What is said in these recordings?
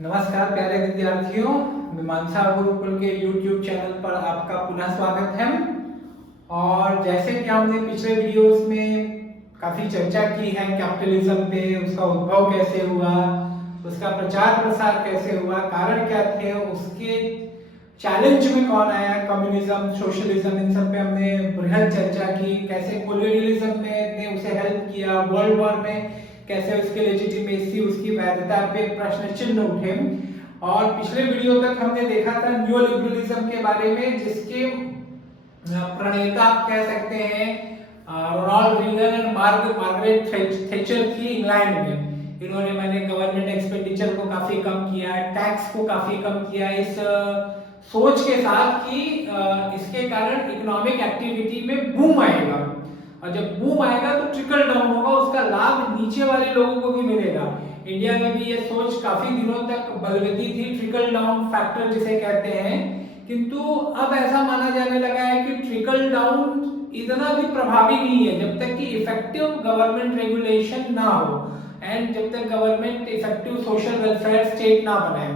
नमस्कार प्यारे विद्यार्थियों, मीमांसा गुरुकुल के YouTube चैनल पर आपका पुनः स्वागत है। और जैसे कि हमने पिछले वीडियोस में काफी चर्चा की है कैपिटलिज्म पे, उसका उद्भव कैसे हुआ, उसका प्रचार प्रसार कैसे हुआ, कारण क्या थे, उसके चैलेंज में कौन आया, कम्युनिज्म, सोशलिज्म, इन सब पे हमने बृहद चर्चा की। कैसे कोलोनियलिज्म ने उसे हेल्प किया, वर्ल्ड वॉर में कैसे उसके लेजिटिमेसी, उसकी वैधता पे प्रश्न चिन्ह उठे। और पिछले वीडियो तक हमने देखा था न्यू लिबरलिज्म के बारे में, जिसके प्रणेता आप कह सकते हैं रोनाल्ड रीगन और मार्गरेट थैचर थी इंग्लैंड में। इन्होंने गवर्नमेंट एक्सपेंडिचर को काफी कम किया, टैक्स को काफी कम किया, इस सोच के साथ कि इसके कारण इकोनॉमिक एक्टिविटी में बूम आएगा, और जब बूम आएगा तो ट्रिकल डाउन होगा, उसका लाभ नीचे वाले लोगों को भी मिलेगा। इंडिया में भी ये सोच काफी दिनों तक बलवती थी, ट्रिकल डाउन फैक्टर जिसे कहते हैं। किंतु अब ऐसा माना जाने लगा है कि ट्रिकल डाउन इतना भी प्रभावी नहीं है जब तक कि इफेक्टिव गवर्नमेंट रेगुलेशन ना हो, एंड जब तक government effective social welfare state ना बनाए।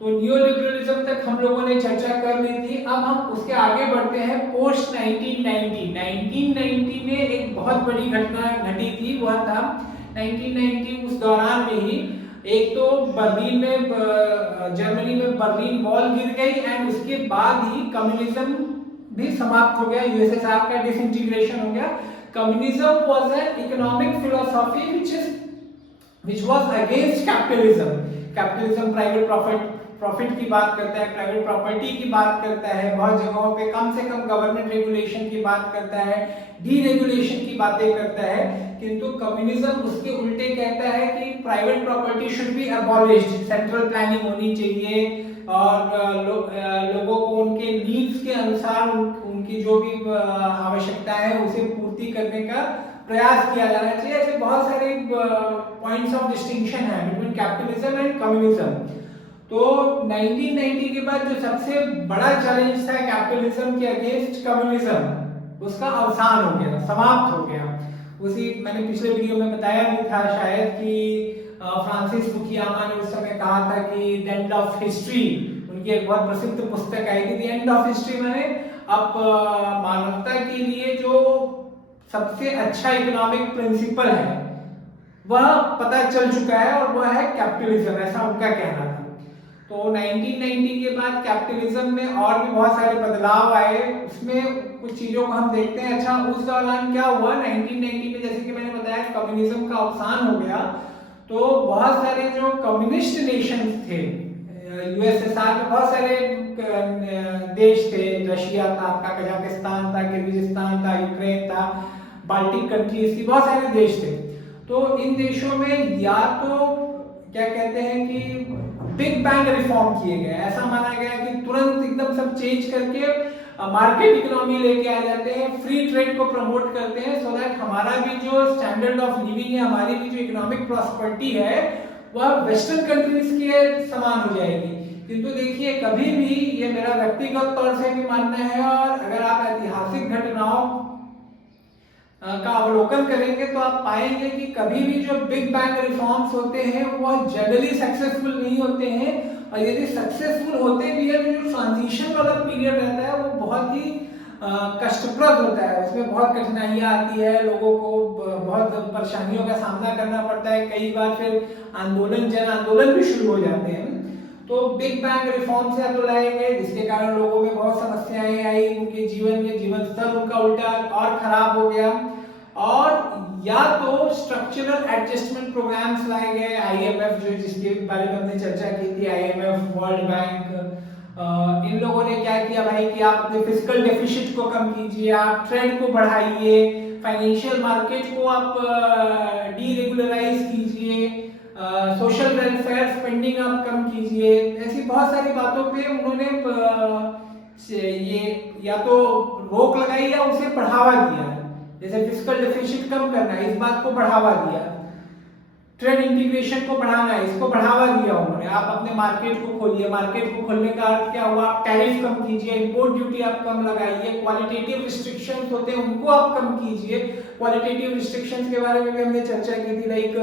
तो न्यू लिबरलिज्म तक हम लोगों ने चर्चा कर ली थी। अब हम उसके आगे बढ़ते हैं पोस्ट 1990 में एक बहुत बड़ी घटना घटी थी, वह था 1990। उस दौरान में ही एक तो बर्लिन में जर्मनी में बर्लिन वॉल गिर गई, एंड उसके बाद ही कम्युनिज्म भी समाप्त हो गया, यूएसएसआर का डिसइंटीग्रेशन हो गया। Communism was an economic philosophy which was against capitalism। Capitalism private profit की बात करता है, प्राइवेट प्रॉपर्टी की बात करता है, बहुत जगहों पे कम से कम गवर्नमेंट रेगुलेशन की बात करता है, डीरेगुलेशन की बातें करता है। किंतु कम्युनिज्म उसके उल्टे कहता है कि private property should be abolished, central planning होनी चाहिए, और लोगों को उनके नीड्स के अनुसार उनकी जो भी आवश्यकता है उसे पूर्ति करने का प्रयास किया जाना चाहिए। ऐसे बहुत सारे पॉइंट्स ऑफ डिस्टिंक्शन है बिटवीन कैपिटलिज्म एंड कम्युनिज्म। तो 1990 के बाद जो सबसे बड़ा चैलेंज था कैपिटलिज्म के अगेंस्ट कम्युनिज्म, उसका अवसान हो गया, समाप्त हो गया। उसी मैंने पिछले वीडियो में बताया भी था शायद कि फ्रांसिस फुकुयामा ने उस समय कहा था कि द एंड ऑफ हिस्ट्री, उनकी एक बहुत प्रसिद्ध पुस्तक आई थी द एंड ऑफ हिस्ट्री, माने अब मानवता के लिए जो सबसे अच्छा इकोनॉमिक प्रिंसिपल है वह पता चल चुका है, और वह है कैपिटलिज्म, ऐसा उनका कहना था। तो 1990 के बाद कैपिटलिज्म में और भी बहुत सारे बदलाव आए, उसमें कुछ चीजों को हम देखते हैं। अच्छा, उस दौरान क्या हुआ 1990 में, जैसे कि मैंने बताया कम्युनिज्म का अवसान हो गया, तो बहुत सारे जो कम्युनिस्ट नेशंस थे, यूएसएसआर के बहुत सारे देश थे, रशिया था, आपका कजाकिस्तान था, किर्गिस्तान था, यूक्रेन था, बाल्टिक कंट्रीज की बहुत सारे देश थे। तो इन देशों में या तो क्या कहते हैं कि बिग बैंग रिफॉर्म किए गए, ऐसा माना गया कि तुरंत एकदम सब चेंज करके मार्केट इकोनॉमी लेके आ जाते हैं, फ्री ट्रेड को प्रमोट करते हैं, सो दैट हमारा भी जो स्टैंडर्ड ऑफ लिविंग है, हमारी भी जो इकोनॉमिक प्रॉस्पेरिटी है, वह वेस्टर्न कंट्रीज के समान हो जाएगी। किंतु देखिए, कभी भी, ये मेरा व्यक्तिगत तौर से भी मानना है, और अगर आप ऐतिहासिक घटनाओं का अवलोकन करेंगे तो आप पाएंगे कि कभी भी जो बिग बैंग रिफॉर्म्स होते हैं वह जनरली सक्सेसफुल नहीं होते हैं, और यदि सक्सेसफुल होते भी है तो जो ट्रांजिशन वाला पीरियड रहता है वो बहुत ही कष्टप्रद होता है, उसमें बहुत कठिनाइयां आती है, लोगों को बहुत परेशानियों का सामना करना पड़ता है, कई बार फिर आंदोलन, जन आंदोलन भी शुरू हो जाते हैं। तो बिग बैंग रिफॉर्म से तो लाए गए, जिसके कारण लोगों में बहुत समस्याएं आई, उनके जीवन स्तर उनका उल्टा और खराब हो गया। और या तो स्ट्रक्चरल एडजस्टमेंट प्रोग्राम्स लाए गए, आईएमएफ, जो जिसके बारे में हमने चर्चा की थी, आईएमएफ, वर्ल्ड बैंक, इन लोगों ने क्या किया भाई कि आप अपने फिस्कल डेफिसिट को कम कीजिए, आप ट्रेड को बढ़ाइए, फाइनेंशियल मार्केट को आप डीरेगुलराइज कीजिए, सोशल वेलफेयर स्पेंडिंग आप कम कीजिए। ऐसी बहुत सारी बातों पे उन्होंने ये या तो रोक लगाई या उसे बढ़ावा दिया, जैसे फिस्कल डेफिसिट कम करना, इस बात को बढ़ावा दिया। ट्रेड इंटीग्रेशन को बढ़ाना है, इसको बढ़ावा दिया उन्होंने। आप अपने मार्केट को खोलिए, मार्केट को खोलने का अर्थ क्या हुआ, आप टैरिफ कम कीजिए, इंपोर्ट ड्यूटी आप कम लगाइए, क्वालिटेटिव रिस्ट्रिक्शंस होते हैं उनको आप कम कीजिए। क्वालिटेटिव रिस्ट्रिक्शंस के बारे में भी हमने चर्चा की थी, लाइक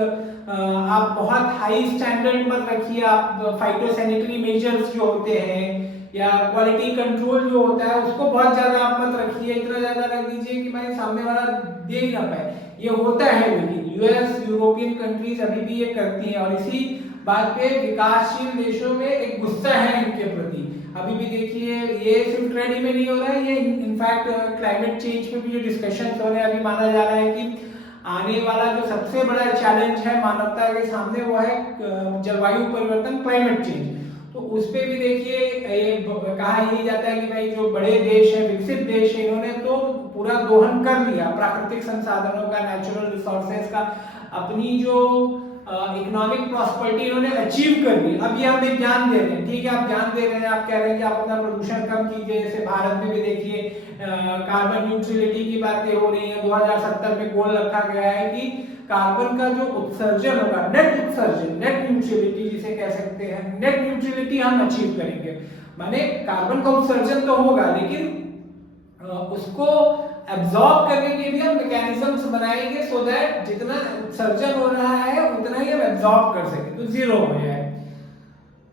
आप बहुत हाई स्टैंडर्ड मत रखिए, आप फाइटोसैनिटरी मेजर्स जो होते हैं या क्वालिटी कंट्रोल जो होता है उसको बहुत ज्यादा आप मत रखिए, इतना ज्यादा रख दीजिए कि भाई सामने वाला दे ही ना पाए। ये होता है, लेकिन यूएस यूरोपियन कंट्रीज अभी भी ये करती हैं, और इसी बात पे विकासशील देशों में एक गुस्सा है इनके प्रति। अभी भी देखिए, ये सिर्फ ट्रेड ही में नहीं हो रहा है, ये इनफैक्ट क्लाइमेट चेंज पे भी जो डिस्कशन हो रहे हैं, अभी माना जा रहा है कि आने वाला जो सबसे बड़ा चैलेंज है मानवता के सामने वो है जलवायु परिवर्तन, क्लाइमेट चेंज। तो उस पे भी देखिए कहा यही जाता है कि भाई जो बड़े देश है, विकसित देश है, इन्होंने तो पूरा दोहन कर लिया प्राकृतिक संसाधनों का, नेचुरल रिसोर्सेज का, अपनी जो इकोनॉमिक प्रॉस्पेरिटी इन्होंने अचीव कर ली। अब ये हमें ज्ञान दे रहे हैं, ठीक है, आप ज्ञान दे रहे हैं, आप कह रहे हैं कि आप अपना प्रदूषण कम कीजिए। जैसे भारत में भी देखिए कार्बन न्यूट्रलिटी की बातें हो रही है, 2070 में गोल रखा गया है कि कार्बन का जो उत्सर्जन होगा, नेट उत्सर्जन, नेट न्यूट्रलिटी जिसे कह सकते हैं, नेट न्यूट्रलिटी हम अचीव करेंगे। माने कार्बन का उत्सर्जन तो होगा, लेकिन उसको एब्जॉर्ब करने के लिए हम मैकेनिज्म्स बनाएंगे सो दैट जितना उत्सर्जन हो रहा है उतना ही हम एब्जॉर्ब कर सकें, तो जीरो हो जाए।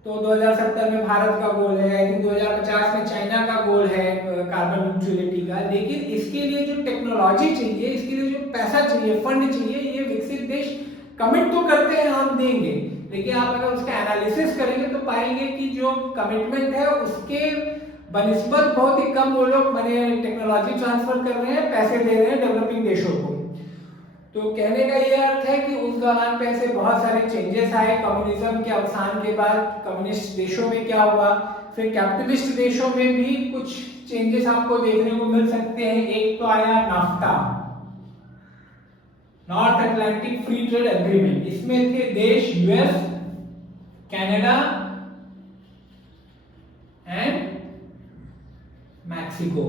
तो 2070 में भारत का गोल है, आई थिंक 2050 में चाइना का गोल है कार्बन न्यूट्रलिटी का। लेकिन इसके लिए जो टेक्नोलॉजी चाहिए, इसके लिए जो पैसा चाहिए, फंड चाहिए, ये विकसित देश कमिट तो करते हैं हम देंगे, लेकिन आप अगर उसका एनालिसिस करेंगे तो पाएंगे कि जो कमिटमेंट है उसके बनिस्बत बहुत ही कम वो लोग माने टेक्नोलॉजी ट्रांसफर कर रहे हैं, पैसे दे रहे हैं डेवलपिंग देशों को। तो कहने का ये अर्थ है कि उस दौरान पे ऐसे बहुत सारे चेंजेस आए। कम्युनिज्म के अवसान के बाद कम्युनिस्ट देशों में क्या हुआ, फिर कैपिटलिस्ट देशों में भी कुछ चेंजेस आपको देखने को मिल सकते हैं। एक तो आया NAFTA, north Atlantic free trade agreement. इसमें थे देश US, Canada and Mexico.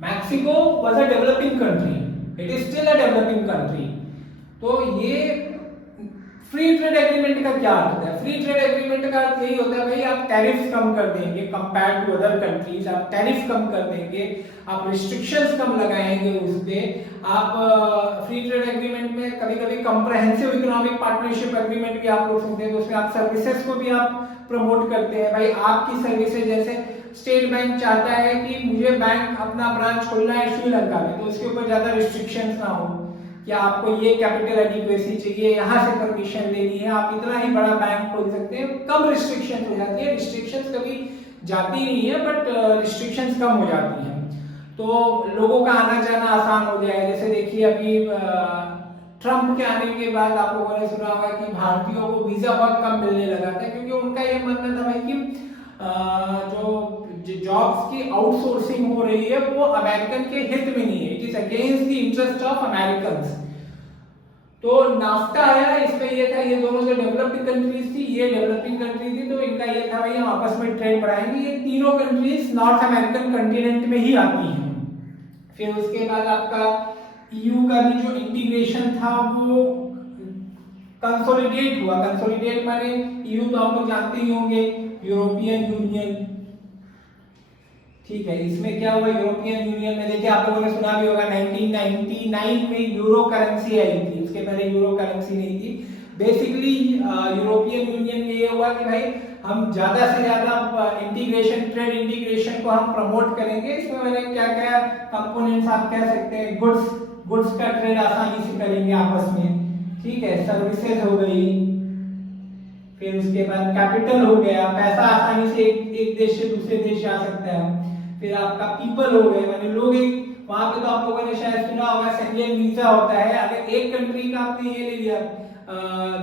Mexico was a developing country, it is still a developing country. तो ये फ्री ट्रेड एग्रीमेंट का क्या अर्थ है? फ्री ट्रेड एग्रीमेंट का अर्थ यही होता है भाई आप टैरिफ्स कम कर देंगे कंपेयर टू अदर कंट्रीज, आप टैरिफ कम कर देंगे, आप रिस्ट्रिक्शंस कम लगाएंगे उस पे। आप फ्री ट्रेड एग्रीमेंट में कभी-कभी कंप्रिहेंसिव इकोनॉमिक पार्टनरशिप एग्रीमेंट भी आप लोग सुनते हैं, तो उसमें आप सर्विसेज को भी आप प्रमोट करते हैं। भाई आपकी सर्विसेज, जैसे स्टेट बैंक चाहता है कि मुझे बैंक अपना ब्रांच खोलना है श्रीलंका में, तो उसके ऊपर ज्यादा रिस्ट्रिक्शंस ना हो कि आपको ये कैपिटल एडिक्वेसी चाहिए, यहाँ से परमिशन लेनी है, आप इतना ही बड़ा बैंक खोल सकते हैं, कम रिस्ट्रिक्शन हो जाती है। रिस्ट्रिक्शंस कभी जाती नहीं है, बट रिस्ट्रिक्शंस कम हो जाती हैं, तो लोगों का आना जाना आसान हो जाए। जैसे देखिए अभी ट्रंप के आने के बाद आप लोगों ने सुना होगा कि भारतीयों को वीजा बहुत कम मिलने लगा था, क्योंकि उनका ये मानना था भाई कि जो जॉब्स की आउटसोर्सिंग हो रही है वो अमेरिकन के हित में नहीं है, it is against the interest of Americans. तो नाफ्टा आया, इसमें ये था, ये दोनों जो डेवलपिंग कंट्रीज थी, ये डेवलपिंग कंट्री थी, तो इनका ये था भाई हम आपस में ट्रेड बढ़ाएंगे। ये तीनों कंट्रीज नॉर्थ अमेरिकन कॉन्टिनेंट में ही आती हैं। फिर उसके बाद आपका ईयू का भी जो इंटीग्रेशन था वो कंसोलिडेट हुआ। कंसोलिडेट माने ईयू तो आप लोग जानते ही होंगे, यूरोपियन यूनियन, ठीक है। इसमें क्या हुआ, यूरोपियन यूनियन में देखिए आप लोगों ने सुना भी होगा 1999 में यूरो करेंसी आई थी, उसके पहले यूरो करेंसी नहीं थी। बेसिकली यूरोपियन यूनियन में ये हुआ कि भाई हम ज्यादा से ज्यादा इंटीग्रेशन, ट्रेड इंटीग्रेशन को हम प्रमोट करेंगे। इसमें मैंने क्या क्या कंपोनेंट्स आप कह सकते हैं, गुड्स का ट्रेड आसानी से करेंगे आपस में, ठीक है, सर्विसेज हो गई, फिर उसके बाद कैपिटल हो गया, पैसा आसानी से एक देश से दूसरे देश जा सकता है, फिर आपका पीपल हो गए, माने लोग। एक वहां पे तो आप लोगों ने शायद सुना होगा शेंजन वीजा होता है, अगर एक कंट्री का आपने ये ले लिया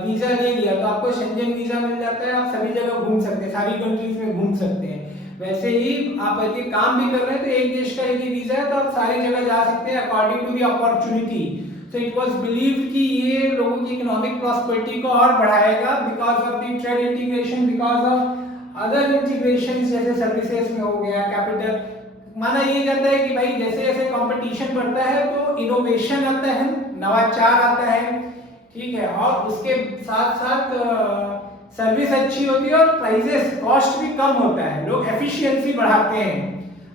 वीजा ले लिया तो आपको शेंजन वीजा मिल जाता है, आप सभी जगह घूम सकते हैं, सारी कंट्रीज में घूम सकते हैं। वैसे ही आप यदि काम भी कर रहे हैं तो एक देश का यदि वीजा है तो आप सारी जगह जा सकते हैं according to the opportunity. So it was believed कि ये लोगों की इकोनॉमिक प्रॉस्पेरिटी को और बढ़ाएगा because of the trade integration, because of other integration, जैसे सर्विसेज में हो गया, कैपिटल। माना ये जाता है कि भाई जैसे जैसे कंपटीशन बढ़ता है तो इनोवेशन आता है, नवाचार आता है, ठीक है, और उसके साथ साथ सर्विस अच्छी होती है और प्राइसेस कॉस्ट भी कम होता है। लोग एफिशिएंसी बढ़ाते हैं,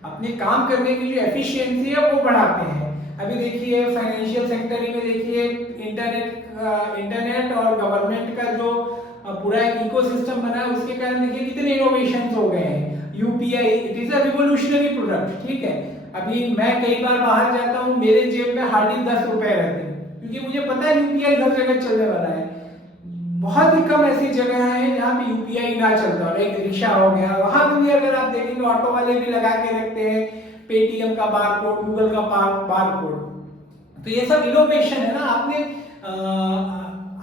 अपने काम करने की जो एफिशिएंसी है वो बढ़ाते हैं। अभी देखिए फाइनेंशियल सेक्टर में देखिए इंटरनेट और गवर्नमेंट का जो पूरा एक इकोसिस्टम बना है, उसके कारण देखिए कितने इनोवेशंस हो गए हैं। UPI it is a revolutionary product, ठीक है। अभी मैं कई बार बाहर जाता हूँ, मेरे जेब में हार्डली 10 रुपए रहते हैं, क्योंकि मुझे पता है यूपीआई हर जगह चलने वाला है। बहुत ही कम ऐसी जगह है जहाँ पे यूपीआई ना चलता हो। एक रिक्शा हो गया, वहां पे भी अगर आप देखेंगे ऑटो वाले भी लगा के रखते हैं पेटीएम का बार कोड, गूगल का बार कोड। तो ये सब इनोवेशन है ना।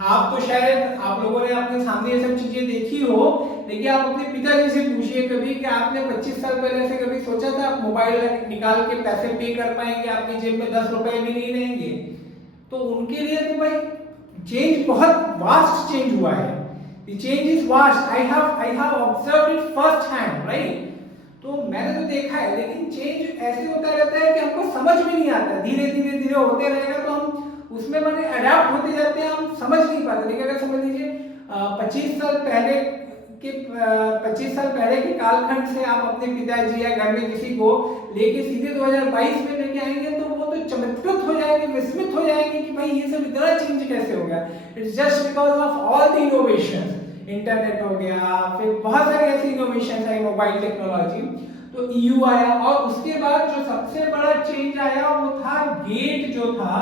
आप तो शायद आप लोगों ने अपने सामने ये सब चीजें देखी हो, लेकिन आप अपने पिताजी से पूछिए कभी कि आपने 25 साल पहले से कभी सोचा था आप मोबाइल निकाल के पैसे पे कर पाएंगे, आपकी जेब में 10 रुपए भी नहीं रहेंगे। तो उनके लिए तो भाई चेंज बहुत वास्ट चेंज हुआ है। The change is vast. I have observed it first hand, right? तो मैंने तो देखा है, लेकिन चेंज ऐसे होता रहता है कि हमको समझ में नहीं आता। धीरे धीरे धीरे होते रहेगा तो हम उसमें माने अडेप्ट होते जाते हैं, हम समझ नहीं पाते। लेकिन अगर समझ लीजिए 25 साल पहले के कालखंड से आप अपने पिताजी या घर में किसी को लेके सीधे 2022 में लेके आएंगे तो वो तो चमत्कृत हो जाएंगे, विस्मित हो जाएंगे कि भाई ये सब इतना चेंज कैसे हो गया। It's just because of all the innovations. Internet हो गया, फिर बहुत सारे ऐसे इनोवेशन आई, मोबाइल टेक्नोलॉजी, तो ईयू आया। और उसके बाद जो सबसे बड़ा चेंज आया वो था गेट, जो था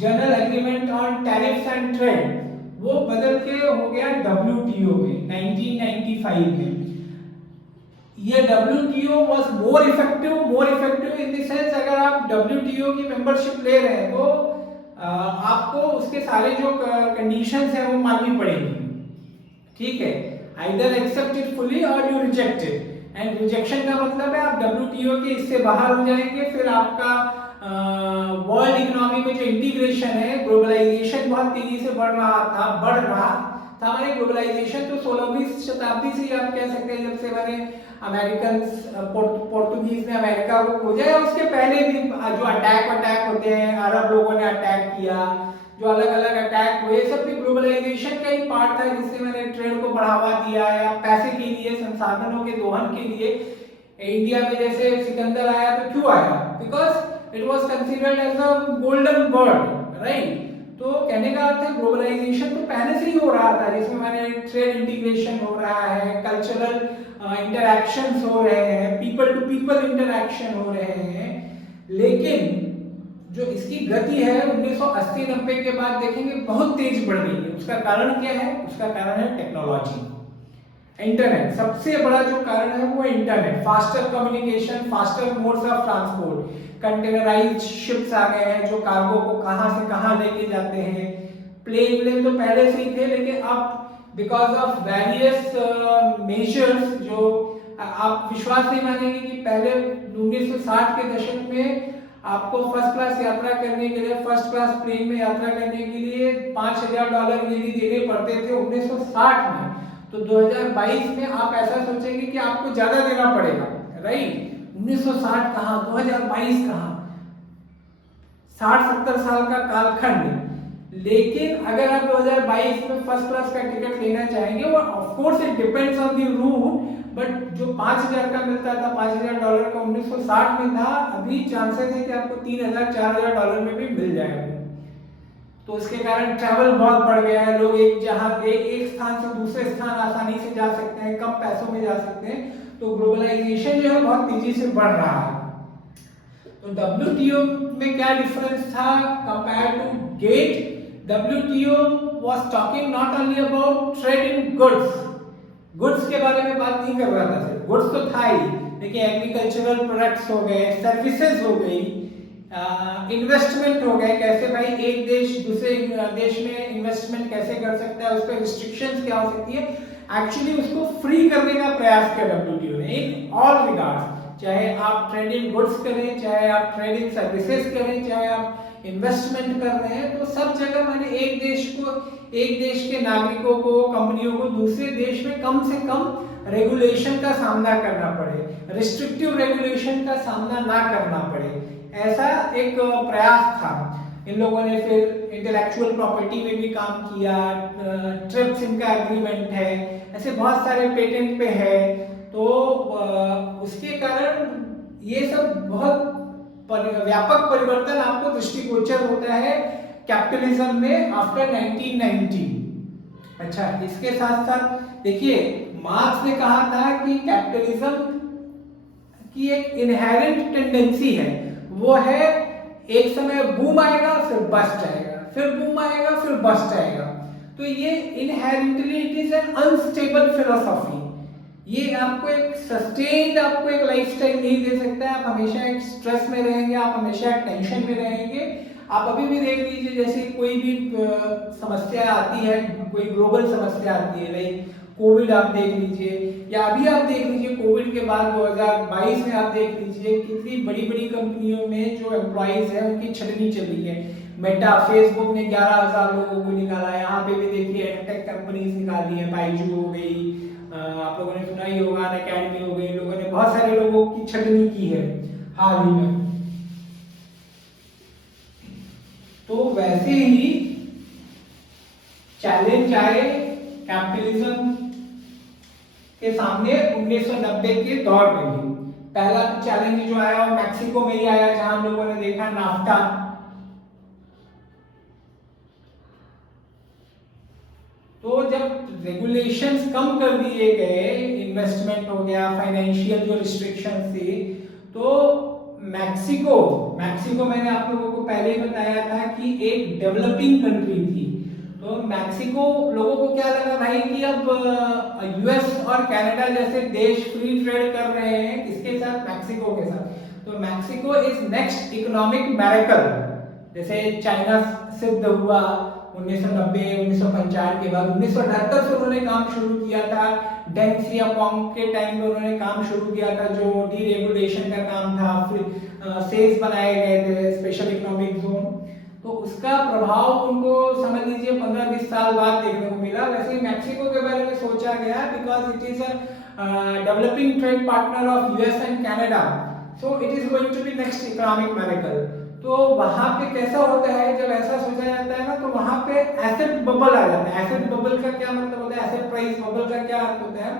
general agreement on tariffs and trade, वो बदल के हो गया डब्ल्यूटीओ में 1995 में। ये WTO was more effective in the sense, अगर आप डब्ल्यूटीओ की मेंबरशिप ले रहे हैं तो आपको उसके सारे जो कंडीशंस हैं वो माननी पड़ेगी, ठीक है। आइदर एक्सेप्ट इट फुली और you reject it. And rejection का मतलब है आप डब्ल्यूटीओ के इससे बाहर हो जाएंगे। फिर आपका वर्ल्ड इकोनॉमी में जो इंटीग्रेशन है, ग्लोबलाइजेशन बहुत तेजी से बढ़ रहा था हमारे ग्लोबलाइजेशन तो 16वीं शताब्दी से ही आप कह सकते हैं, जब से मैंने अमेरिकन पोर्तुगीज ने अमेरिका को खोजा, या उसके पहले भी जो अटैक होते हैं, अरब लोगों ने अटैक किया, जो अलग अलग अटैक हुए, सब भी ग्लोबलाइजेशन का ही पार्ट था, जिससे मैंने ट्रेड को बढ़ावा दिया या पैसे के लिए, संसाधनों के दोहन के लिए। इंडिया में जैसे सिकंदर आया तो क्यों आया? Because it was considered as a golden bird, right. तो कहने का अर्थ है ग्लोबलाइजेशन तो पहले से ही हो रहा था, जिसमें मैंने ट्रेड इंटीग्रेशन हो रहा है, कल्चरल इंटरैक्शंस हो रहे हैं, पीपल टू पीपल इंटरैक्शन हो रहे हैं। लेकिन जो इसकी गति है 1980-90 के बाद देखेंगे बहुत तेज बढ़ गई है। उसका कारण क्या है? उसका कारण है टेक्नोलॉजी, इंटरनेट। सबसे बड़ा जो कारण है वो internet, faster communication, faster modes of transport, containerised ships आ गए हैं जो कार्गो को कहां से कहां लेके जाते हैं। प्लेन तो पहले से ही थे, लेकिन अब बिकॉज ऑफ वेरियस मेजर्स, जो आप विश्वास नहीं मानेंगे कि पहले 1960 के दशक में आपको फर्स्ट क्लास यात्रा करने के लिए, फर्स्ट क्लास प्लेन में यात्रा करने के लिए $5000 यदि देने पड़ते थे 1960 में, तो 2022 में आप ऐसा सोचेंगे कि आपको ज्यादा देना पड़ेगा, राइट। 1960 कहाँ, 2022 कहाँ, 60-70 साल का कालखंड। लेकिन अगर आप 2022 में फर्स्ट क्लास का टिकट लेना चाहेंगे, और of course it depends on the route, but जो 5000 का मिलता था, $5000 का 1960 में था, अभी चांसेस है कि आपको $3000-4000 में भी मिल जाएगा। तो उसके कारण ट्रैवल बहुत बढ़ गया है। लोग एक स्थान से दूसरे स्थान आसानी से जा सकते हैं, कम पैसों में जा सकते हैं। तो ग्लोबलाइजेशन जो है बहुत तेजी से बढ़ रहा है। तो WTO में क्या डिफरेंस था compare to GATT? WTO was talking not only about trade in goods के बारे में बात नहीं कर रहा था सिर्फ, गुड्स तो था ही, लेकिन एग्रीकल्चरल प्रोडक्ट्स हो गए, सर्विसेज हो गई, इन्वेस्टमेंट हो गए, कैसे भाई एक देश दूसरे देश में इन्वेस्टमेंट कैसे कर सकता है, उस पर रिस्ट्रिक्शंस क्या हो सकती है। एक्चुअली उसको फ्री करने का प्रयास किया WTO ने इन ऑल रिगार्ड्स, चाहे आप ट्रेड इन गुड्स करें, चाहे आप ट्रेड इन सर्विसेज करें, चाहे आप इन्वेस्टमेंट कर रहे हैं, तो सब जगह मैंने एक देश के नागरिकों को, कंपनियों को दूसरे देश में कम से कम रेगुलेशन का सामना करना पड़े, रिस्ट्रिक्टिव रेगुलेशन का सामना ना करना पड़े, ऐसा एक प्रयास था। इन लोगों ने फिर इंटेलेक्चुअल प्रॉपर्टी में भी काम किया, ट्रिप्स इनका एग्रीमेंट है, ऐसे बहुत सारे पेटेंट पे है। तो उसके कारण ये सब बहुत व्यापक परिवर्तन आपको दृष्टिगोचर होता है कैपिटलिज्म में आफ्टर 1990। अच्छा, इसके साथ साथ देखिए मार्क्स ने कहा था कि कैपिटलिज्म की एक इनहेरेंट टेंडेंसी है, वो है एक समय बूम आएगा फिर बस्ट आएगा, फिर बूम आएगा फिर बस्ट आएगा। तो ये inherently it is an unstable philosophy, ये आपको एक सस्टेन्ड आपको एक लाइफस्टाइल नहीं दे सकता है। आप हमेशा एक स्ट्रेस में रहेंगे, आप हमेशा एक टेंशन में रहेंगे। आप अभी भी देख लीजिए, जैसे कोई भी समस्या आती है, कोई ग्लोबल समस्या आती है, लाइक कोविड आप देख लीजिए, या अभी आप देख लीजिए कोविड के बाद 2022 में आप देख लीजिए कितनी बड़ी बड़ी कंपनियों में जो एम्प्लॉइज है उनकी छटनी चल रही है। मेटा, फेसबुक ने 11,000 लोगों को निकाला, यहाँ पे भी देखिए एडटेक कंपनीज निकाली है, बाइजू हो गई, आप लोगों ने सुना ही होगा, अनअकैडमी हो गई, लोगों ने बहुत सारे लोगों की छटनी की है हाल ही में। तो वैसे ही चैलेंज आए कैपिटलिज्म के सामने 1990 के दौर में भी। पहला चैलेंज जो आया वो मैक्सिको में ही आया, जहां लोगों ने देखा नाफ्टा। तो जब रेगुलेशंस कम कर दिए गए, इन्वेस्टमेंट हो गया, फाइनेंशियल जो रिस्ट्रिक्शंस थी, तो मैक्सिको मैंने आप लोगों को पहले ही बताया था कि एक डेवलपिंग कंट्री थी। तो मैक्सिको लोगों को क्या लगा भाई कि अब यूएस और कनाडा जैसे देश फ्री ट्रेड कर रहे हैं, किसके साथ? मैक्सिको के साथ। तो मैक्सिको इज नेक्स्ट इकोनॉमिक मैरेकल। जैसे चाइना सिद्ध हुआ 1990-1995 के बाद, 1978 से उन्होंने काम शुरू किया था। डेंग सियाओपिंग के टाइम में उन्होंने काम शुरू किया था, जो डीरेगुलेशन का काम था, फिर सेस बनाए गए थे, स्पेशल इकोनॉमिक जोन। तो उसका प्रभाव उनको समझ लीजिए 15-20 साल बाद देखने को मिला। वैसे ही मैक्सिको के बारे में सोचा गया because it is a developing trade partner of US and Canada, so it is going to be next economic miracle. तो वहां पे कैसा होता है, जब ऐसा सोचा जाता है ना, तो वहां पे एसेट बबल आ जाता है। एसेट बबल का क्या मतलब होता है? एसेट प्राइस बबल का क्या अर्थ होता है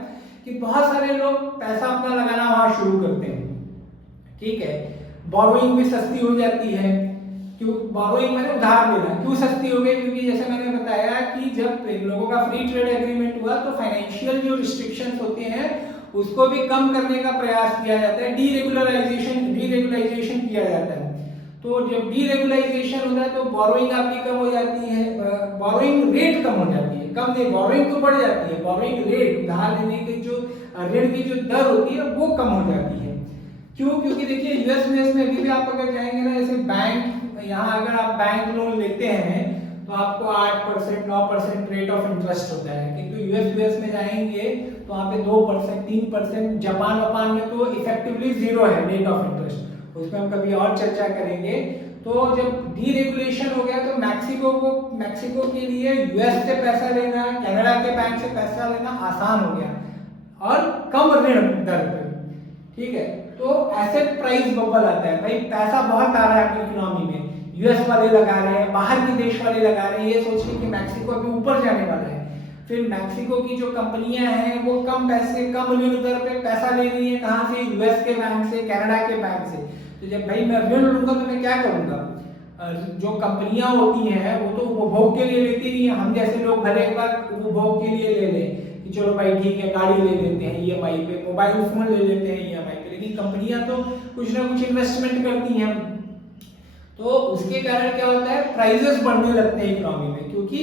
कि बहुत सारे लोग पैसा अपना लगाना वहां शुरू करते हैं, ठीक है। बोरोइंग भी सस्ती हो जाती है। क्यों बोरोइंग मैंने उधार लेना क्यों सस्ती हो गई? क्योंकि जैसे मैंने बताया कि जब इन लोगों का फ्री ट्रेड एग्रीमेंट हुआ तो फाइनेंशियल जो रिस्ट्रिक्शंस होते हैं उसको भी कम करने का प्रयास किया जाता है, डीरेगुलाइजेशन किया जाता है। तो जब डीरेगुलाइजेशन होता है तो बोरोइंग आपकी कम हो जाती है, बोरोइंग रेट कम हो जाती है, कम नहीं, बोरोइंग तो बढ़ जाती है, बोरोइंग रेट, उधार लेने की जो ऋण की जो दर होती है वो कम हो जाती है। क्यों? क्योंकि देखिए यूएस में अभी भी आप अगर जाएंगे ना, जैसे बैंक, यहाँ अगर आप बैंक लोन लेते हैं तो आपको 8%, 9% रेट ऑफ इंटरेस्ट होता है, किंतु यूएस में जाएंगे तो वहाँ पे 2%, 3%, जापान में तो इफेक्टिवली जीरो है रेट ऑफ इंटरेस्ट, उसमें हम कभी और चर्चा करेंगे। तो जब डीरेगुलेशन हो गया तो मैक्सिको के लिए यूएस से पैसा लेना, कनाडा के बैंक से पैसा लेना आसान हो गया और कम ऋण दर पे, ठीक है। तो एसेट प्राइस बबल आता है, भाई पैसा बहुत आ रहा है अपनी इकोनॉमी में, यूएस वाले लगा रहे हैं, बाहर के देश वाले लगा रहे हैं, ये सोच के कि मैक्सिको अभी ऊपर जाने वाला है। फिर मैक्सिको की जो कंपनियां हैं वो कम पैसे, कम ऋण दर पे पैसा ले रही है, कहां से? यूएस के बैंक से, कनाडा के बैंक से। तो जब भाई मैं ऋण लूंगा तो मैं क्या करूंगा? जो कंपनियां होती हैं वो तो उपभोग के लिए लेती नहीं है, हम जैसे लोग भले एक बार उपभोग के लिए ले लें कि चलो भाई ठीक है, गाड़ी ले लेते हैं ईएमआई पे, मोबाइल फोन ले लेते हैं ईएमआई पे, लेकिन कंपनियां तो कुछ ना कुछ इन्वेस्टमेंट करती हैं। तो उसके कारण क्या होता है, प्राइसेस बढ़ने लगते हैं इकोनॉमी में, क्योंकि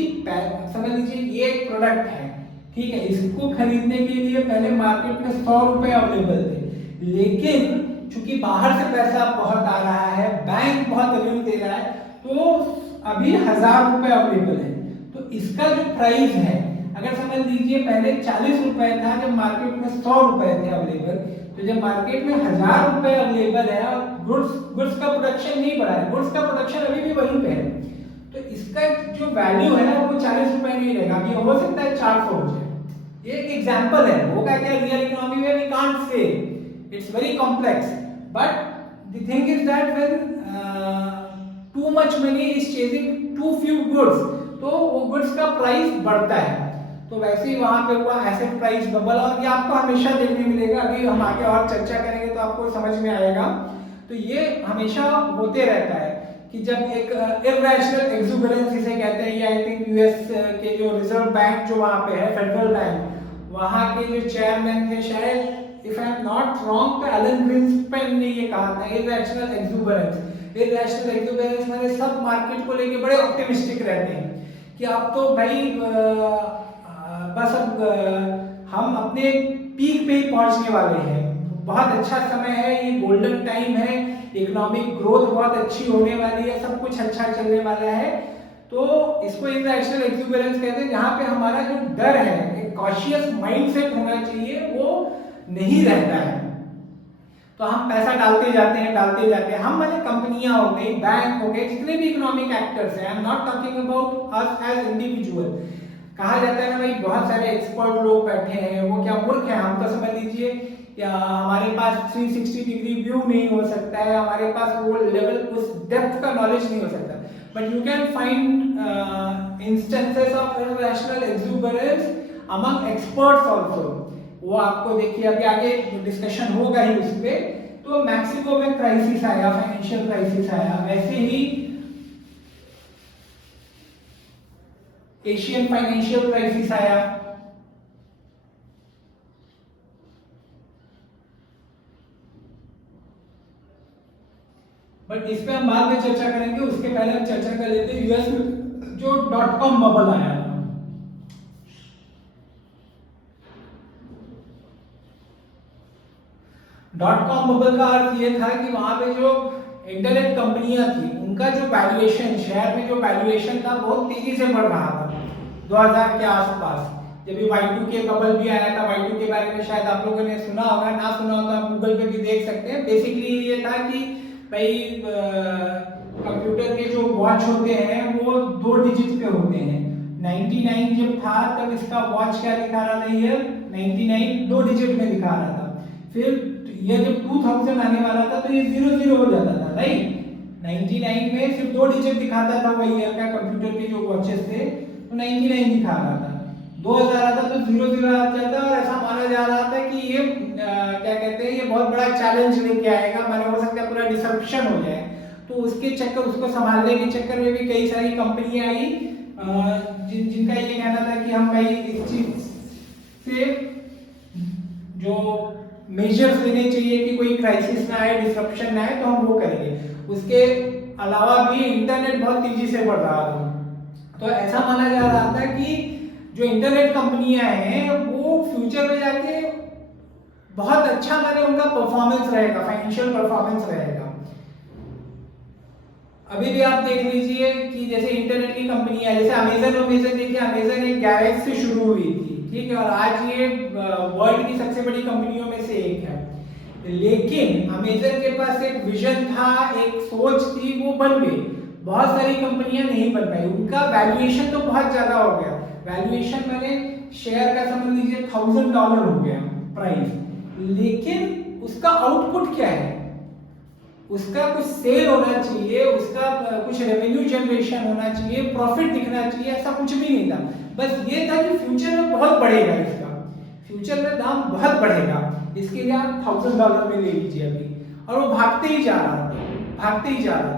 समझ लीजिए ये एक प्रोडक्ट है, ठीक है, इसको खरीदने के लिए पहले मार्केट में 100 रुपए अवेलेबल थे, लेकिन चूंकि बाहर से पैसा बहुत आ रहा है, बैंक बहुत ऋण दे रहा है, तो अभी 1000 रुपए अवेलेबल है। तो इसका जो प्राइस है, अगर समझ लीजिए पहले 40 रुपए था जब मार्केट में 100 रुपए थे अवेलेबल, तो जब मार्केट में 1000 रुपए अवेलेबल है और गुड्स का प्रोडक्शन नहीं बढ़ा है, गुड्स का प्रोडक्शन अभी भी वहीं पे है, तो इसका जो वैल्यू है ना वो 40 रुपए नहीं रहेगा, अभी हो सकता है 400 हो जाए। ये एक एग्जांपल है, होगा क्या रियल इकोनॉमी में we can't say, it's very complex, but the thing is that when too much money is chasing too few goods, तो वो गुड्स का प्राइस बढ़ता है। तो वैसे ही वहां पे हुआ एसेट प्राइस बबल, और ये आपको हमेशा देखने मिलेगा। अभी हम आगे और चर्चा करेंगे तो आपको समझ में आएगा। तो ये हमेशा होते रहता है कि जब एक इर्रेशनल एक्सुबरेंस इसे कहते हैं, ये आई थिंक यूएस के जो रिजर्व बैंक जो वहां पे है, फेडरल बैंक, वहां के जो चेयरमैन थे, शायद if I am not wrong, तो एलन ग्रीनस्पैन ने ये कहा था, इर्रेशनल एक्सुबरेंस। इर्रेशनल एक्सुबरेंस माने सब मार्केट को लेके बड़े ऑप्टिमिस्टिक रहते हैं कि अब तो भाई बस अब हम अपने पीक पे ही पहुंचने वाले हैं, बहुत अच्छा समय है, ये गोल्डन टाइम है, इकोनॉमिक ग्रोथ बहुत अच्छी होने वाली है, सब कुछ अच्छा चलने वाला है। तो इसको इर्रेशनल एक्सुबरेंस कहते हैं, जहां पे हमारा जो डर है, एक कॉशियस माइंडसेट होना चाहिए, वो नहीं रहता है। तो हम पैसा डालते जाते हैं। हम माने कंपनियां हो गई, बैंक हो गए, जितने भी इकोनॉमिक एक्टर्स हैं, I am not talking about us as individual. कहा जाता है ना भाई, बहुत सारे एक्सपर्ट लोग बैठे हैं, वो क्या मूर्ख हैं? हम तो समझ लीजिए या हमारे पास 360 डिग्री व्यू नहीं हो सकता है, हमारे पास वो लेवल, उस डेप्थ का नॉलेज नहीं हो सकता। But you can find instances of irrational exuberance among experts also. वो आपको देखिए अभी आगे डिस्कशन होगा ही उस पे। तो मैक्सिको में क्राइसिस आया, फाइनेंशियल क्राइसिस आया, वैसे ही एशियन फाइनेंशियल क्राइसिस आया। बट इस पे हम बाद में चर्चा करेंगे, उसके पहले हम चर्चा कर लेते हैं यूएस में जो .com बबल आया था। .com बबल का अर्थ ये था कि वहां पे जो इंटरनेट कंपनियां थी, उनका जो वैल्यूएशन, शेयर में जो वैल्यूएशन था, बहुत तेजी से बढ़ रहा था 2000 के आसपास। जब ये Y2K बबल भी आया था, Y2 के बारे में शायद आप लोगों ने सुना होगा, ना सुना हो तो आप गूगल पे भी देख सकते हैं। बेसिकली ये था कि भाई कंप्यूटर के जो वॉच होते हैं वो 2 डिजिट पे होते हैं। 99 जब था तब इसका वॉच क्या दिखा रहा था, ये 99 2 डिजिट में दिखा रहा था। फिर ये जब 2000 आने वाला था तो ये 00 हो जाता था, राइट। 99 में सिर्फ 2 डिजिट दिखाता था वो ईयर का, कंप्यूटर के जो वॉचेस थे, तो 99 दिखा रहा था। 2000 आता तो 00 आ जाता, और ऐसा माना जा रहा था कि ये क्या कहते हैं, ये बहुत बड़ा चैलेंज लेके आएगा, माने हो सकता है पूरा डिसरप्शन हो जाए। तो उसके चक्कर, उसको संभालने के चक्कर में भी कई सारी कंपनियां आई, जिनका ये कहना था कि हम भाई इस चीज से जो मेजर्स लेने चाहिए कि कोई क्राइसिस ना आए, डिसरप्शन ना आए, तो हम वो करेंगे। उसके अलावा भी इंटरनेट बहुत तेजी से बढ़ रहा था, तो ऐसा माना जा रहा था कि जो इंटरनेट कंपनियां हैं वो फ्यूचर में जाके बहुत अच्छा, माने उनका परफॉर्मेंस रहेगा, फाइनेंशियल परफॉर्मेंस रहेगा। अभी भी आप देख लीजिए कि जैसे इंटरनेट की कंपनियां, जैसे अमेजन देखिए, अमेजन एक गैरेज से शुरू हुई थी, ठीक है, और आज ये वर्ल्ड की सबसे बड़ी कंपनियों में से एक है। लेकिन अमेजन के पास एक विजन था, एक सोच थी, वो बन गई। बहुत सारी कंपनियां नहीं बन पाई, उनका वैल्यूएशन तो बहुत ज्यादा हो गया। वैल्यूएशन मैंने शेयर का समझ लीजिए $1000 हो गया प्राइस, लेकिन उसका आउटपुट क्या है? उसका कुछ सेल होना चाहिए, उसका कुछ रेवेन्यू जनरेशन होना चाहिए, प्रॉफिट दिखना चाहिए, ऐसा कुछ भी नहीं था। बस ये था कि फ्यूचर में बहुत बढ़ेगा, इसका फ्यूचर में दाम बहुत बढ़ेगा, इसके लिए आप $1000 में ले लीजिए अभी। और वो भागते ही जा रहा था।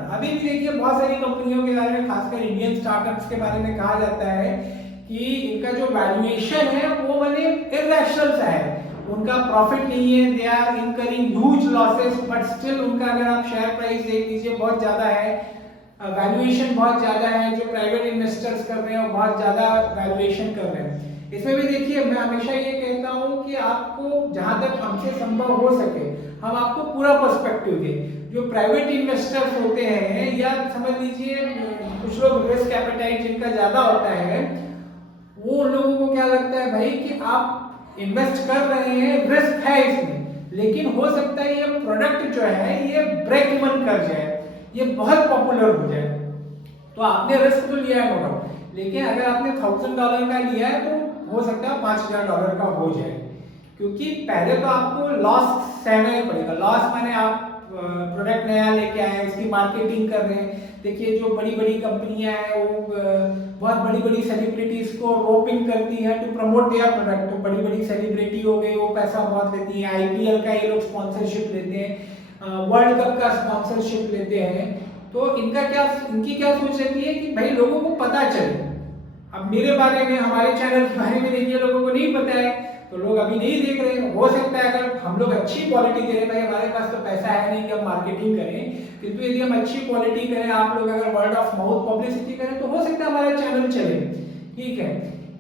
अभी भी देखिए बहुत सारी कंपनियों के बारे में, खासकर इंडियन स्टार्टअप्स के बारे में कहा जाता है कि इनका जो वैल्यूएशन है वो माने इर्रेशनल सा है, उनका प्रॉफिट नहीं है, they are incurring huge losses, but still उनका अगर आप शेयर प्राइस देख लीजिए बहुत ज्यादा है, वैल्यूएशन बहुत ज्यादा है। जो प्राइवेट इन्वेस्टर्स कर रहे हैं वो बहुत ज्यादा वैल्यूएशन कर रहे हैं। इसमें भी देखिए, मैं हमेशा ये कहता हूं कि आपको जहां तक हमसे संभव हो सके, हम आपको पूरा पर्सपेक्टिव दें। जो प्राइवेट इन्वेस्टर्स होते हैं, या समझ लीजिए कुछ लोग रिस्क एपेटाइट जिनका ज्यादा होता है, वो लोगों को क्या लगता है भाई कि आप इन्वेस्ट कर रहे हैं, रिस्क है इसमें, लेकिन हो सकता है ये प्रोडक्ट जो है ये ब्रेक इवन कर जाए, ये बहुत पॉपुलर हो जाए। तो आपने रिस्क तो लिया है नो डाउट, लेकिन अगर आपने $1000 का लिया है तो हो सकता है $5000 का हो जाए, क्योंकि पहले तो आपको लॉस सहना ही पड़ेगा। लॉस माने आप प्रोडक्ट नया लेके आए हैं, उसकी मार्केटिंग कर रहे हैं। देखिए जो बड़ी बड़ी कंपनियां हैं वो बहुत बड़ी बड़ी सेलिब्रिटीज को रोपिंग करती हैं टू प्रमोट देयर प्रोडक्ट। तो बड़ी बड़ी सेलिब्रिटी हो गई, वो पैसा बहुत लेती हैं। आईपीएल का ये लोग स्पॉन्सरशिप लेते हैं, वर्ल्ड कप का स्पॉन्सरशिप लेते हैं। तो इनकी क्या सोच रहती है कि भाई लोगों को पता चले। अब मेरे बारे में, हमारे चैनल के बारे में देखिए, लोगों को नहीं पता है तो लोग अभी नहीं देख रहे। हो सकता है अगर हम लोग अच्छी क्वालिटी दे रहे हैं, भाई हमारे पास तो पैसा है नहीं कि हम मार्केटिंग करें, किंतु यदि हम अच्छी क्वालिटी करें, आप लोग अगर वर्ड ऑफ माउथ पब्लिसिटी करें तो हो सकता है हमारा चैनल चले, ठीक है।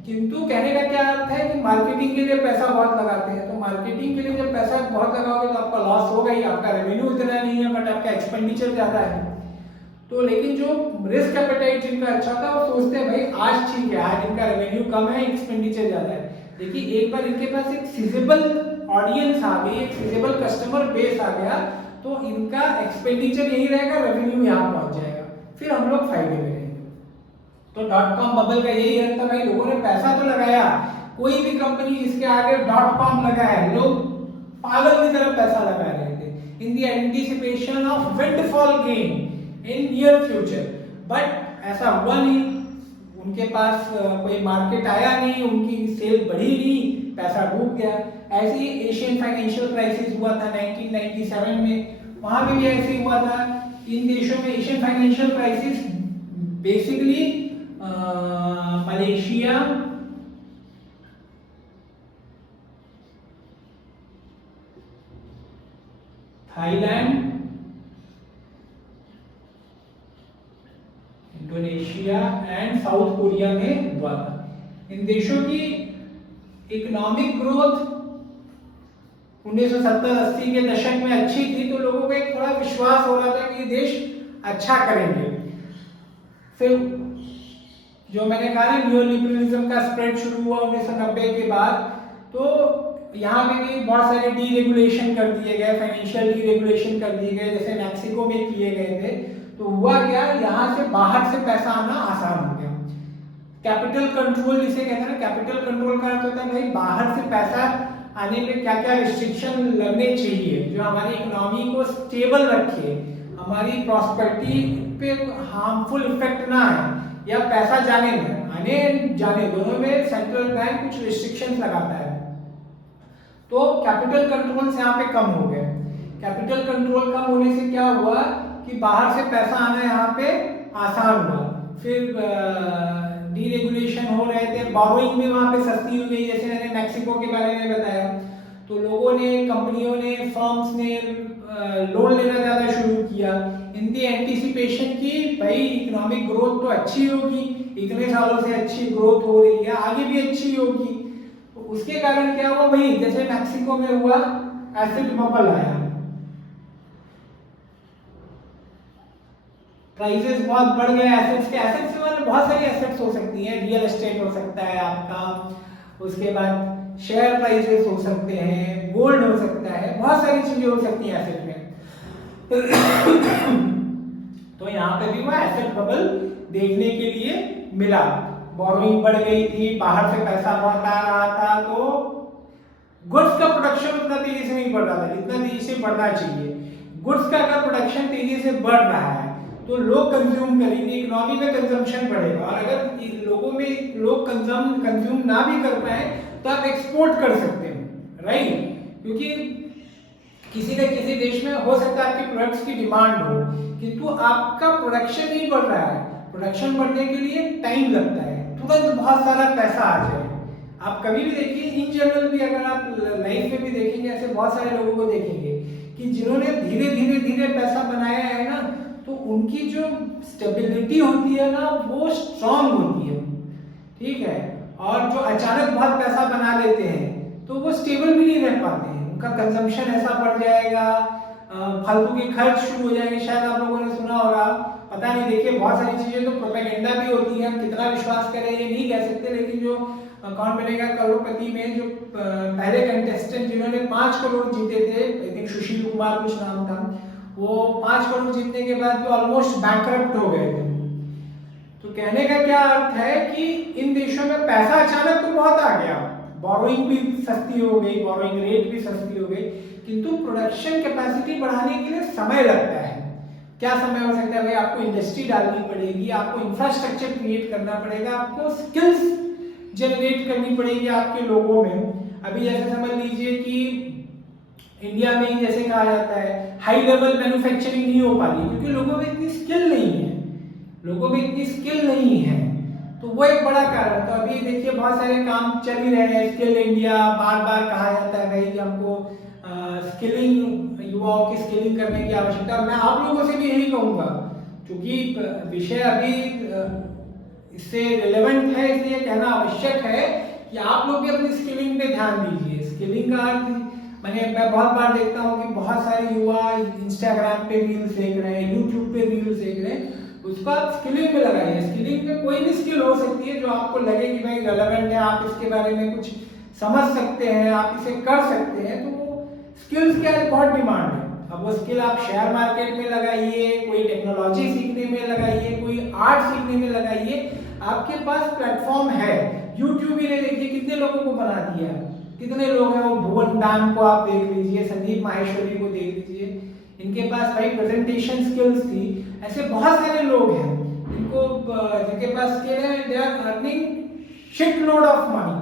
किंतु कहने का क्या अर्थ है कि मार्केटिंग के लिए पैसा बहुत लगाते हैं। तो मार्केटिंग के लिए जब पैसा बहुत लगाओगे तो आपका लॉस होगा ही, आपका रेवेन्यू इतना नहीं है बट आपका एक्सपेंडिचर ज्यादा है। तो लेकिन जो रिस्क एपेटाइट जिनका अच्छा था वो सोचते हैं भाई आज ठीक है, आज इनका रेवेन्यू कम है, एक्सपेंडिचर ज्यादा है। देखिए एक बार इनके पास एक फिजिबल ऑडियंस आ गई, एक फिजिबल कस्टमर बेस आ गया, तो इनका एक्सपेंडिचर यही रहेगा, रेवेन्यू यहाँ पहुंच जाएगा, फिर हम लोग फायदे में रहेंगे। तो डॉट कॉम बबल का यही अर्थ था, भाई लोगों ने पैसा तो लगाया, कोई भी कंपनी जिसके आगे डॉट कॉम लगा है, लोग पागल की तरह पैसा लगा रहे थे in the anticipation of windfall gain in near future. But ऐसा हुआ नहीं, उनके पास कोई मार्केट आया नहीं, उनकी सेल बढ़ी नहीं, पैसा डूब गया। ऐसे ही एशियन फाइनेंशियल क्राइसिस हुआ था 1997 में, वहां पे भी ऐसे ही हुआ था। इन देशों में Asian financial crisis basically Malaysia, Thailand, Indonesia and south Korea में हुआ था। इन देशों की इकोनॉमिक ग्रोथ 1970-80 के दशक में अच्छी थी, तो लोगों को एक थोड़ा विश्वास हो रहा था कि ये देश अच्छा करेंगे। फिर जो मैंने कहा ना, न्यू लिबरलिज्म का स्प्रेड शुरू हुआ 1990 के बाद, तो यहाँ पे भी बहुत सारे डीरेगुलेशन कर दिए गए, फाइनेंशियल डीरेगुलेशन कर दिए गए, जैसे मैक्सिको में किए गए थे। तो हुआ क्या, यहाँ से बाहर से पैसा आना आसान हो गया। कैपिटल कंट्रोल जिसे कहते हैं ना, कैपिटल कंट्रोल का अर्थ होता है भाई बाहर से पैसा आने पे क्या क्या रिस्ट्रिक्शन लगने चाहिए जो हमारी इकोनॉमी को स्टेबल रखे, हमारी प्रॉस्पेरिटी पे हार्मफुल इफेक्ट ना आए, या पैसा जाने में, आने जाने दोनों में सेंट्रल बैंक कुछ रिस्ट्रिक्शंस लगाता है। तो कैपिटल कंट्रोल से यहाँ पे कम हो गए। कैपिटल कंट्रोल कम होने से क्या हुआ कि बाहर से पैसा आना यहाँ पे आसान हुआ। फिर डीरेगुलेशन हो रहे थे, बोरोइंग भी वहाँ पे सस्ती हो गई, जैसे मैंने मैक्सिको के बारे में बताया। तो लोगों ने, कंपनियों ने, फर्म्स ने लोन लेना ज़्यादा शुरू किया इन दी एंटीसिपेशन की भाई इकोनॉमिक ग्रोथ तो अच्छी होगी, इतने सालों से अच्छी ग्रोथ हो रही है, आगे भी अच्छी होगी। तो उसके कारण क्या हुआ भाई, जैसे मैक्सिको में हुआ, एसिड बबल आया, प्राइसेस बहुत बढ़ गए एसेट्स के। एसेट्स में बहुत सारी एसेट्स हो सकती हैं, रियल एस्टेट हो सकता है आपका, उसके बाद शेयर प्राइसेस हो सकते हैं, गोल्ड हो सकता है, बहुत सारी चीजें हो सकती हैं एसेट में। तो यहाँ पे भी वह एसेट बबल देखने के लिए मिला। बोरोइंग बढ़ गई थी, बाहर से पैसा बहुत आ रहा था, तो गुड्स का प्रोडक्शन उतना तेजी से नहीं बढ़ रहा था जितना तेजी से बढ़ना चाहिए। गुड्स का अगर प्रोडक्शन तेजी से बढ़ रहा है तो लोग कंज्यूम करेंगे, इकोनॉमी में कंजम्पशन बढ़ेगा, और अगर लोगों में लोग कंज्यूम ना भी कर पाए तो आप एक्सपोर्ट कर सकते हैं, राइट। क्योंकि किसी न किसी देश में हो सकता है आपके प्रोडक्ट्स की डिमांड हो, किंतु आपका प्रोडक्शन नहीं बढ़ रहा है। प्रोडक्शन बढ़ने के लिए टाइम लगता है, तुरंत बहुत सारा पैसा आ जाए। आप कभी भी देखिए, इन जनरल भी अगर आप लाइफ में भी देखेंगे, ऐसे बहुत सारे लोगों को देखेंगे कि जिन्होंने धीरे धीरे धीरे पैसा बनाया है ना, तो उनकी जो स्टेबिलिटी होती है ना वो स्ट्रांग होती है, ठीक है। और जो अचानक बहुत पैसा बना लेते हैं तो वो स्टेबल भी नहीं रह पाते हैं, उनका कंजम्पशन ऐसा बढ़ जाएगा, फालतू के खर्च शुरू हो जाएंगे। शायद आप लोगों ने सुना होगा, पता नहीं, देखिए बहुत सारी चीजें तो प्रोपेगेंडा भी होती है, कितना विश्वास करें ये नहीं कह सकते, लेकिन जो कौन बनेगा करोड़पति में जो पहले कंटेस्टेंट जिन्होंने 5 करोड़ जीते थे, आई थिंक सुशील कुमार कुछ नाम था, वो 5 करोड़ जीतने के बाद भी ऑलमोस्ट बैंकरप्ट हो गए थे। तो कहने का क्या अर्थ है कि इन देशों में पैसा अचानक तो बहुत आ गया, बोरोइंग भी सस्ती हो गई, बोरोइंग रेट भी सस्ती हो गई, किंतु प्रोडक्शन कैपेसिटी बढ़ाने के लिए समय लगता है। क्या समय हो सकता है भाई? आपको इंडस्ट्री डालनी पड़ेगी, आपको इंफ्रास्ट्रक्चर क्रिएट करना पड़ेगा, आपको स्किल्स जनरेट करनी पड़ेगी आपके लोगों में। अभी जैसे समझ लीजिए कि इंडिया में ही जैसे कहा जाता है हाई लेवल मैन्युफैक्चरिंग नहीं हो पा रही क्योंकि लोगों में इतनी स्किल नहीं है, लोगों में इतनी स्किल नहीं है, तो वो एक बड़ा कारण। तो अभी देखिए बहुत सारे काम चल ही रहे हैं, स्किल इंडिया बार बार कहा जाता है भाई कि हमको स्किलिंग, युवाओं की स्किलिंग करने की आवश्यकता। मैं आप लोगों से भी यही कहूँगा क्योंकि विषय अभी इससे रिलेवेंट है, इसलिए कहना आवश्यक है कि आप लोग भी अपनी स्किलिंग पे ध्यान दीजिए। स्किलिंग का मैं बहुत बार देखता हूँ कि बहुत सारे युवा इंस्टाग्राम पे रील्स देख रहे हैं, यूट्यूब पे रील्स देख रहे हैं, उसको आप स्किलिंग पे लगाइए। स्किलिंग में कोई भी स्किल हो सकती है जो आपको लगे कि भाई रेलेवेंट है, आप इसके बारे में कुछ समझ सकते हैं, आप इसे कर सकते हैं, तो वो स्किल्स की आज बहुत डिमांड है। अब वो स्किल आप शेयर मार्केट में लगाइए, कोई टेक्नोलॉजी सीखने में लगाइए, कोई आर्ट सीखने में लगाइए, आपके पास प्लेटफॉर्म है। यूट्यूब ही ने देखिए कितने लोगों को बना दिया, कितने लोग हैं, वो भुवन डान को आप देख लीजिए, संदीप माहेश्वरी को देख लीजिए, इनके पास भाई प्रेजेंटेशन स्किल्स थी। ऐसे बहुत सारे लोग हैं जिनके पास स्किल है, they are earning shit load of money.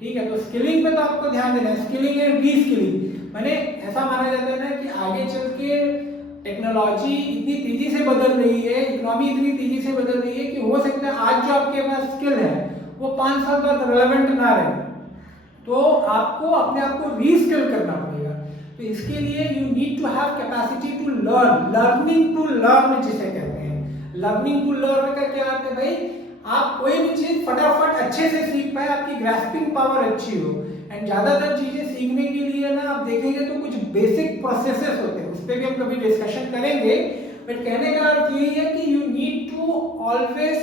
ठीक है, तो स्किलिंग पे तो आपको ध्यान देना है, स्किलिंग एंड री स्किलिंग। मैंने ऐसा माना जाता है ना कि आगे चल के टेक्नोलॉजी इतनी तेजी से बदल रही है, इकोनॉमी इतनी तेजी से बदल रही है कि हो सकता है आज जो आपके पास स्किल है वो 5 साल बाद रेलेवेंट ना रहे, तो आपको अपने आप को रीस्किल करना पड़ेगा। तो इसके लिए you need to have capacity to learn, learning to learn जिसे कहते हैं। लर्निंग टू लर्न का क्या अर्थ है भाई? आप कोई भी चीज फटाफट अच्छे से सीख पाए, आपकी ग्रास्पिंग पावर अच्छी हो। एंड ज्यादातर चीजें सीखने के लिए ना आप देखेंगे तो कुछ बेसिक प्रोसेसेस होते हैं, उस पर भी हम कभी डिस्कशन करेंगे, बट कहने का अर्थ यही है कि you need to always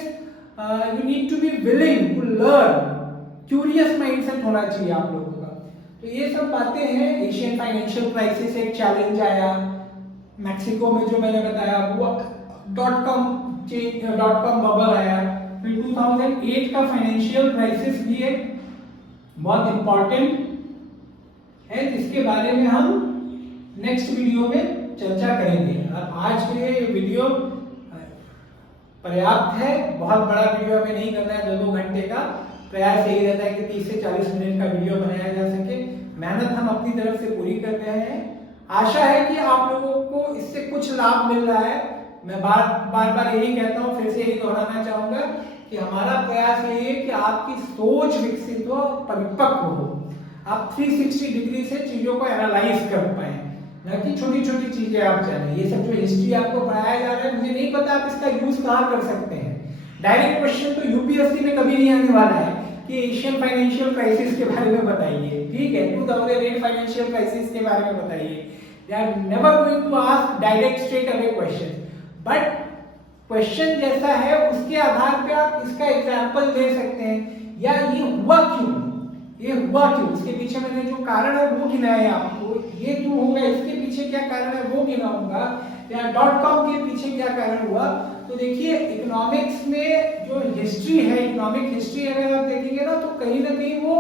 you need to be willing to learn, curious mindset होना चाहिए आप लोगों का। तो ये सब बातें हैं। एशियन फाइनेंशियल क्राइसिस एक चैलेंज आया, मैक्सिको में जो मैंने बताया वो .com बबल आया, फिर 2008 का फाइनेंशियल क्राइसिस भी एक बहुत इंपॉर्टेंट है जिसके बारे में हम नेक्स्ट वीडियो में चर्चा करेंगे। अब आज के लिए ये वीडियो पर्याप्त है, बहुत बड़ा वीडियो हमें नहीं करना है, 2-2 घंटे का। प्रयास यही रहता है कि 30 से 40 मिनट का वीडियो बनाया जा सके। मेहनत हम अपनी तरफ से पूरी कर रहे हैं। आशा है कि आप लोगों को इससे कुछ लाभ मिल रहा है। मैं बार यही कहता हूँ, फिर से यही दोहराना चाहूंगा कि हमारा प्रयास यही है कि आपकी सोच विकसित हो, परिपक्व हो, आप 360 डिग्री से चीजों को एनालाइज कर पाए, न कि छोटी छोटी चीजें आप जाने। ये सब जो हिस्ट्री आपको पढ़ाया जा रहा है, मुझे नहीं पता आप इसका यूज कहाँ कर सकते हैं। डायरेक्ट क्वेश्चन तो यूपीएससी में कभी नहीं आने वाला है कि एशियन फाइनेंशियल क्राइसिस के बारे में बताइए, ठीक है, 2008 फाइनेंशियल क्राइसिस के बारे में बताइए। They are never going to ask direct straight away question, but question जैसा है उसके आधार पे आप इसका एग्जांपल दे सकते हैं, या ये हुआ क्यों, इसके पीछे मैंने जो कारण है वो गिनाया आपको, ये क्यों होगा, इसके पीछे क्या कारण है वो गिनाऊंगा, या .com के पीछे क्या कारण हुआ। तो देखिए इकोनॉमिक्स में जो हिस्ट्री है, इकोनॉमिक हिस्ट्री अगर आप देखेंगे ना, तो कहीं ना कहीं वो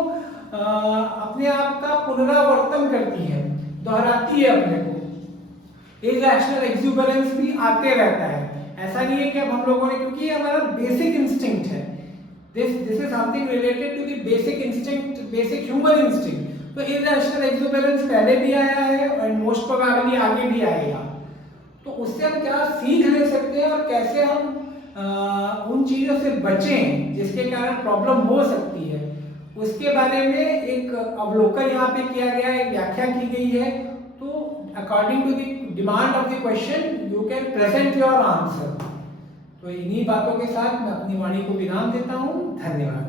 अपने आप का पुनरावर्तन करती है, दोहराती है अपने को। इरेशनल एक्सुबरेंस भी आते रहता है, ऐसा नहीं है कि अब हम लोगों ने, क्योंकि ये हमारा बेसिक इंस्टिंक्ट है, this is something related to the basic instinct, basic human instinct. तो इरेशनल एक्सुबरेंस पहले भी आया है और मोस्ट प्रोबेबली आगे भी आएगा। तो उससे हम क्या सीख ले सकते हैं और कैसे हम उन चीजों से बचें जिसके कारण प्रॉब्लम हो सकती है, उसके बारे में एक अवलोकन यहाँ पे किया गया है, एक व्याख्या की गई है। तो according to the demand of the question you can present your answer. तो इन्हीं बातों के साथ मैं अपनी वाणी को विराम देता हूँ। धन्यवाद।